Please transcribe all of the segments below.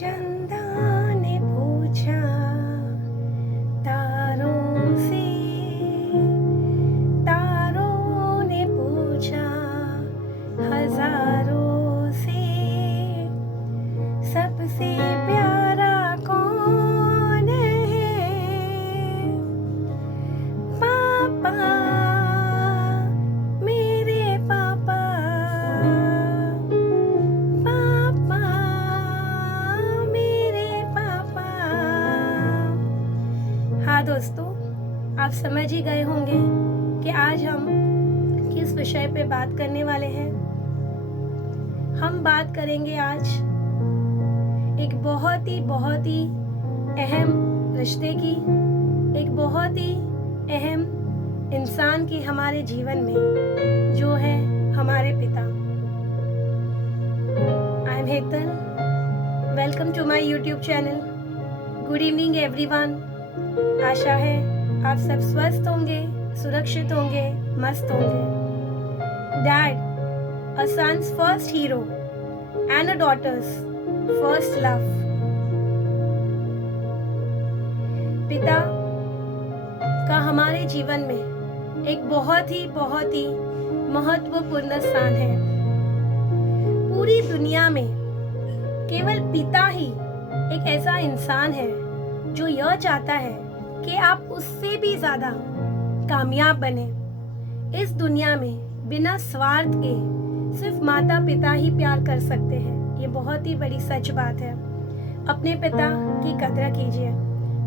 चंदा ने पूछा तारों से, तारों ने पूछा हजारों से, सबसे प्यारा कौन है? पापा, मेरे पापा, पापा, मेरे पापा। हाँ दोस्तों, आप समझ ही गए होंगे कि आज हम किस विषय पे बात करने वाले हैं। हम बात करेंगे आज एक बहुत ही अहम रिश्ते की, एक बहुत ही अहम इंसान की हमारे जीवन में, जो है हमारे पिता। I am Hetal, welcome to my YouTube channel. Good evening everyone. आशा है आप सब स्वस्थ होंगे, सुरक्षित होंगे, मस्त होंगे। Dad, a son's first hero and a daughter's first love। पिता का हमारे जीवन में एक बहुत ही महत्वपूर्ण स्थान है। पूरी दुनिया में केवल पिता ही एक ऐसा इंसान है जो यह चाहता है कि आप उससे भी ज्यादा कामयाब बने। इस दुनिया में बिना स्वार्थ के सिर्फ माता पिता ही प्यार कर सकते हैं। ये बहुत ही बड़ी सच बात है। अपने पिता की कदर कीजिए,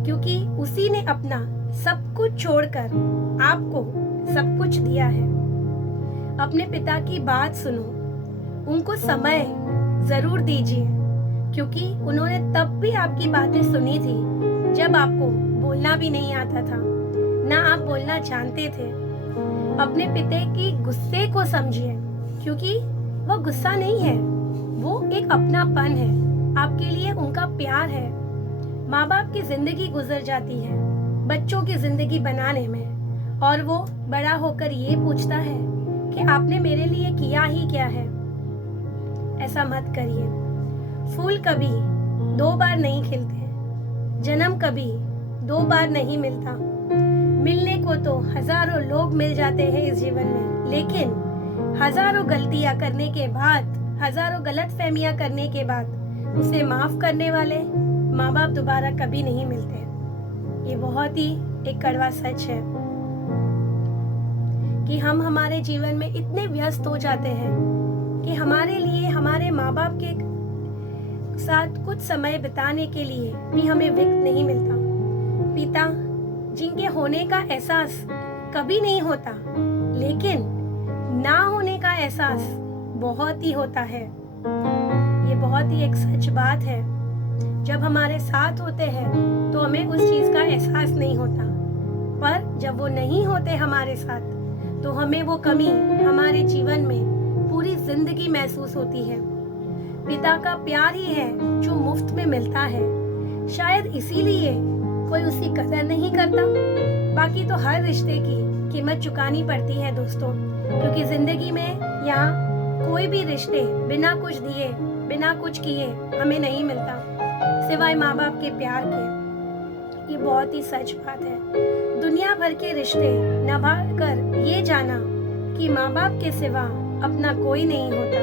क्योंकि उसी ने अपना सब कुछ छोड़कर आपको सब कुछ दिया है। अपने पिता की बात सुनो, उनको समय जरूर दीजिए, क्योंकि उन्होंने तब भी आपकी बातें सुनी थी जब आपको बोलना भी नहीं आता था, ना आप बोलना जानते थे। अपने पिता की गुस्से को समझिए, क्योंकि वो गुस्सा नहीं है, वो एक अपनापन है। आपके लिए उनका प्यार है। माँ बाप की जिंदगी गुजर जाती है बच्चों की जिंदगी बनाने में, और वो बड़ा होकर ये पूछता है कि आपने मेरे लिए किया ही क्या है। ऐसा मत करिए। फूल कभी 2 बार नहीं खिलते, जन्म कभी 2 बार नहीं मिलता। मिलने को तो हजारों लोग मिल जाते हैं इस जीवन में, लेकिन हजारों गलतियां करने के बाद, हजारों गलतफहमियां करने के बाद उसे माफ करने वाले माँ बाप दोबारा कभी नहीं मिलते। ये बहुत ही एक कड़वा सच है कि हम हमारे जीवन में इतने व्यस्त हो जाते हैं कि हमारे लिए हमारे माँ बाप के साथ कुछ समय बिताने के लिए भी हमें वक्त नहीं मिलता। पिता जिनके होने का एहसास कभी नहीं होता, लेकिन ना होने का एहसास बहुत ही होता है। ये बहुत ही एक सच बात है। जब हमारे साथ होते हैं तो हमें उस चीज का एहसास नहीं होता, पर जब वो नहीं होते हमारे साथ तो हमें वो कमी हमारे जीवन में पूरी जिंदगी महसूस होती है। पिता का प्यार ही है जो मुफ्त में मिलता है। शायद इसीलिए कोई उसकी कदर नहीं करता। बाकी तो हर रिश्ते की कीमत चुकानी पड़ती है दोस्तों, क्योंकि जिंदगी में यहाँ कोई भी रिश्ते बिना कुछ दिए, बिना कुछ किए हमें नहीं मिलता, सिवाय माँ बाप के प्यार के। ये बहुत ही सच बात है। दुनिया भर के रिश्ते निभा कर ये जाना कि माँ बाप के सिवा अपना कोई नहीं होता।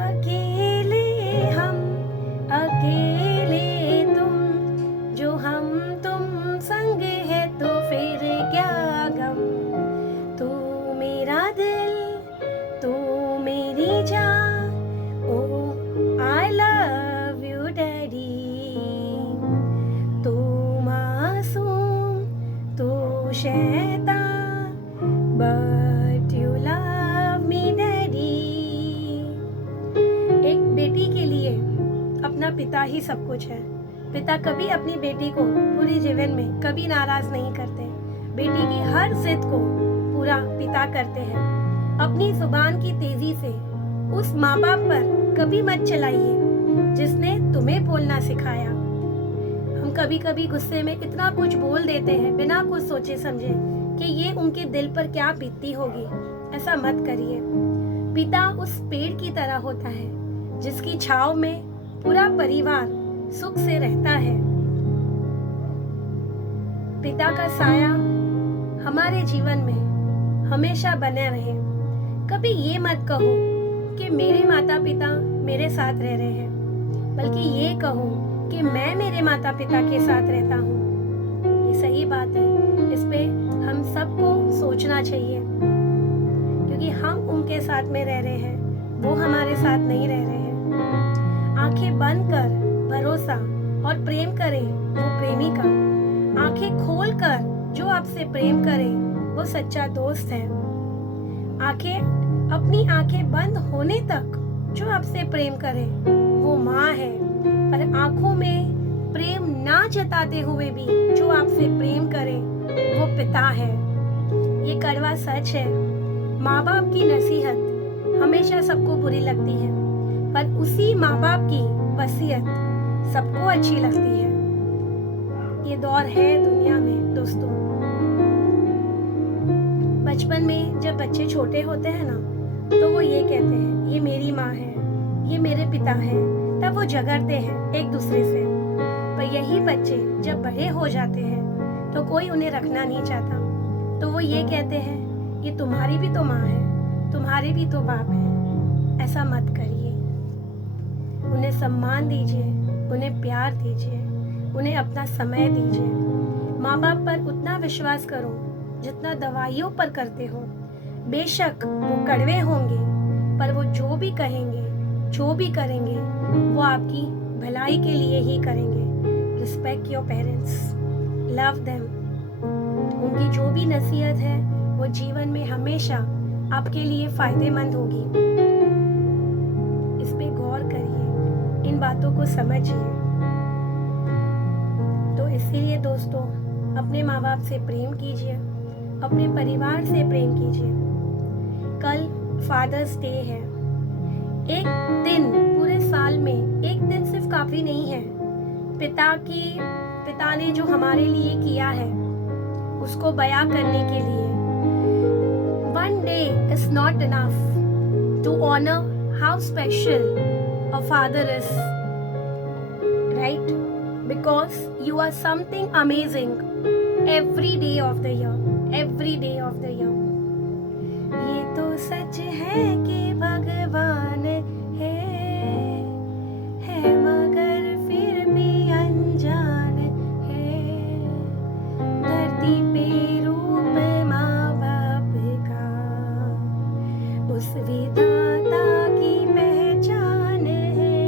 अकेले हम, अकेले तुम, जो हम तुम संग है तो फिर क्या गम। तू मेरा दिल, तू मेरी जान, ओ I love you daddy। तू मासूम, तू शैतान, but you love me daddy। एक बेटी के लिए अपना पिता ही सब कुछ है। पिता कभी अपनी बेटी को पूरी जीवन में कभी नाराज नहीं करते। बेटी की हर जिद को पूरा पिता करते हैं। अपनी जुबान की तेजी से उस माँ बाप पर कभी मत चलाइए जिसने तुम्हें बोलना सिखाया। हम कभी कभी गुस्से में इतना कुछ बोल देते हैं बिना कुछ सोचे समझे कि ये उनके दिल पर क्या बीतती होगी। ऐसा मत करिए। पिता उस पेड़ की तरह होता है जिसकी छांव में पूरा परिवार सुख से रहता है। पिता का साया हमारे जीवन में हमेशा बने रहे। कभी ये मत कहो कि मेरे माता पिता मेरे साथ रह रहे हैं, बल्कि ये कहो कि मैं मेरे माता पिता के साथ रहता हूँ। ये सही बात है, इस पे हम सबको सोचना चाहिए, क्योंकि हम उनके साथ में रह रहे हैं, वो हमारे साथ नहीं रह रहे हैं। आंखें बंद कर भरोसा और प्रेम करे वो प्रेमिका, आंखें खोल कर जो आपसे प्रेम करे वो सच्चा दोस्त है। अपनी आंखें बंद होने तक जो आपसे प्रेम करे वो माँ है, पर आंखों में प्रेम ना जताते हुए भी जो आपसे प्रेम करे वो पिता है। ये कड़वा सच है। माँ बाप की नसीहत हमेशा सबको बुरी लगती है, पर उसी माँ बाप की वसीयत सबको अच्छी लगती है। ये दौर है दुनिया में दोस्तों। बचपन में जब बच्चे छोटे होते हैं ना, तो वो ये कहते हैं ये मेरी माँ है, ये मेरे पिता है, तब वो झगड़ते हैं एक दूसरे से। पर यही बच्चे जब बड़े हो जाते हैं तो कोई उन्हें रखना नहीं चाहता, तो वो ये कहते हैं ये तुम्हारी भी तो माँ है, तुम्हारे भी तो बाप है। ऐसा मत करिए। उन्हें सम्मान दीजिए, उन्हें प्यार दीजिए, उन्हें अपना समय दीजिए। माँ बाप पर उतना विश्वास करो जितना दवाइयों पर करते हो। बेशक वो कड़वे होंगे, पर वो जो भी कहेंगे, जो भी करेंगे, वो आपकी भलाई के लिए ही करेंगे। Respect your parents, love them. उनकी जो भी नसीहत है वो जीवन में हमेशा आपके लिए फायदेमंद होगी। इस पे गौर करिए, इन बातों को समझिए। तो इसीलिए दोस्तों, अपने माँ बाप से प्रेम कीजिए, अपने परिवार से प्रेम कीजिए। कल फादर्स डे है। एक दिन पूरे साल में एक दिन सिर्फ काफी नहीं है। पिता ने जो हमारे लिए किया है उसको बयां करने के लिए one day is not enough to honor how special a father is, right? Because you are something amazing every day of the year, every day of the year. ये तो सच है कि भगवान है मगर फिर भी अनजान है। धरती पे रूप माँ बाप का उस विधाता की पहचान है।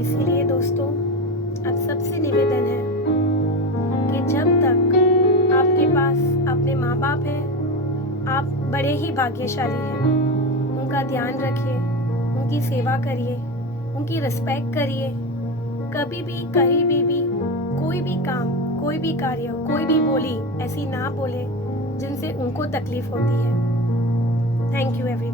इसलिए दोस्तों, आप सबसे निवेदन है कि जब तक आपके पास अपने माँ बाप हैं, आप बड़े ही भाग्यशाली हैं। उनका ध्यान रखिए, उनकी सेवा करिए, उनकी रिस्पेक्ट करिए। कभी भी कहीं भी कोई भी काम, कोई भी कार्य, कोई भी बोली ऐसी ना बोले जिनसे उनको तकलीफ होती है। Thank you everyone.